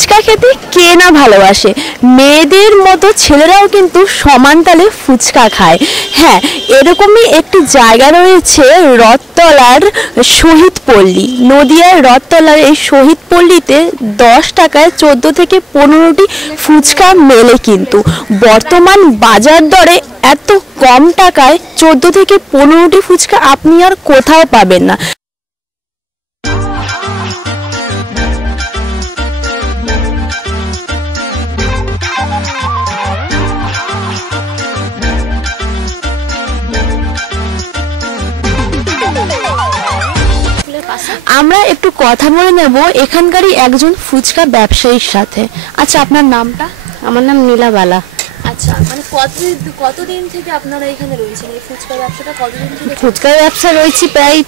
ফুচকা খেতে কে না ভালোবাসে, মেয়েদের মতো ছেলেরাও কিন্তু সমান তালে ফুচকা খায়। হ্যাঁ, এরকমই একটি জায়গা রয়েছে রথতলার শহীদ পল্লী। নদিয়ার রথতলার এই শহীদ পল্লীতে 10 টাকায় 14 থেকে 15টি ফুচকা মেলে, কিন্তু বর্তমান বাজার দরে এত কম টাকায় 14 থেকে 15টি ফুচকা আপনি আর কোথাও পাবেন না। আমরা একটু কথা বলে নেব এখানকারই একজন ফুচকা ব্যবসায়ীর সাথে। আচ্ছা, আপনার নামটা? আমার নাম নীলা বালা। আচ্ছা, মানে কতদিন থেকে আপনারা এখানে রয়েছেন? এই ফুচকা ব্যবসাটা কতদিন থেকে? ফুচকার ব্যবসা রয়েছে প্রায়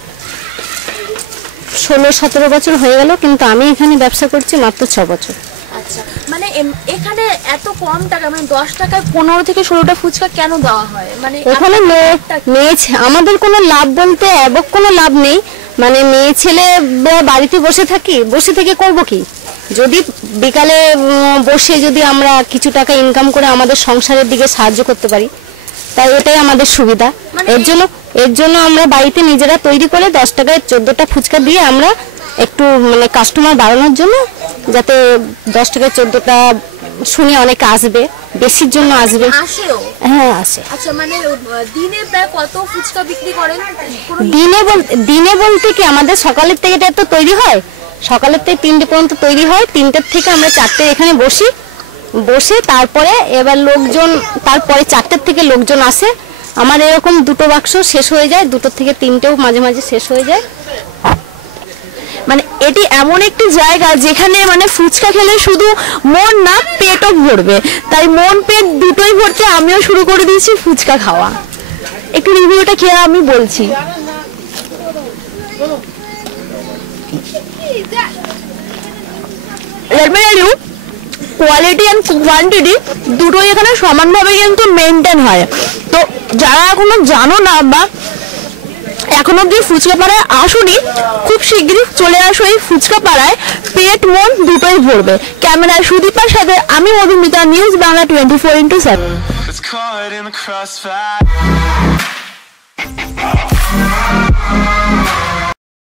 16-17 বছর হয়ে গেল, কিন্তু আমি এখানে ব্যবসা করছি মাত্র 6 বছর। আচ্ছা, মানে এখানে এত কম টাকা, মানে 10 টাকায় 15 থেকে 16টা ফুচকা কেন দেওয়া হয়? মানে এখানে আমাদের কোনো লাভ বলতে কোনো লাভ নেই। মানে মেয়ে ছেলে বাড়িতে বসে থেকে করব কি? যদি বিকালে বসে যদি আমরা কিছু টাকা ইনকাম করে আমাদের সংসারের দিকে সাহায্য করতে পারি, তাই এটাই আমাদের সুবিধা। এর জন্য আমরা বাড়িতে নিজেরা তৈরি করে 10 টাকায় 14টা ফুচকা দিয়ে আমরা একটু মানে কাস্টমার বাড়ানোর জন্য, যাতে 10 টাকায় 14টা শুনে অনেকে আসবে, বেশির জন্য আসবে। হ্যাঁ, আসে। আচ্ছা, মানে দিনে প্রায় কত ফুচকা বিক্রি করেন? দিনে বলতে কি, আমাদের সকালের থেকে এটা তো তৈরি হয়, সকালের থেকে 3টে পর্যন্ত তৈরি হয়। 3টের থেকে আমরা 4টে এখানে বসে তারপরে এবার লোকজন, তারপরে 4টের থেকে লোকজন আসে। আমার এরকম 2টো বাক্স শেষ হয়ে যায়, 2টো থেকে 3টেও মাঝে মাঝে শেষ হয়ে যায়। মানে এটি এমন একটি জায়গা যেখানে মানে ফুচকা খেলে শুধু মন না, পেটও ভরবে। তাই মন পেট দুটোই ভরতে আমিও শুরু করে দিয়েছি ফুচকা খাওয়া। একটু রিভিউটা খেয়ে আমি বলছি। কোয়ালিটি অ্যান্ড কোয়ান্টিটি দুটোই এখানে সমানভাবে কিন্তু মেনটেন হয়। তো যারা এখনো জানো না বা এখন অব্দি ফুচকা পাড়ায় আসুনি, খুব শীঘ্রই চলে আসো এই ফুচকা পাড়ায়, পেট মন দুটোই ভরবে। ক্যামেরায় সুদীপার সাথে আমি মধুমিতা, নিউজ বাংলা 24x7।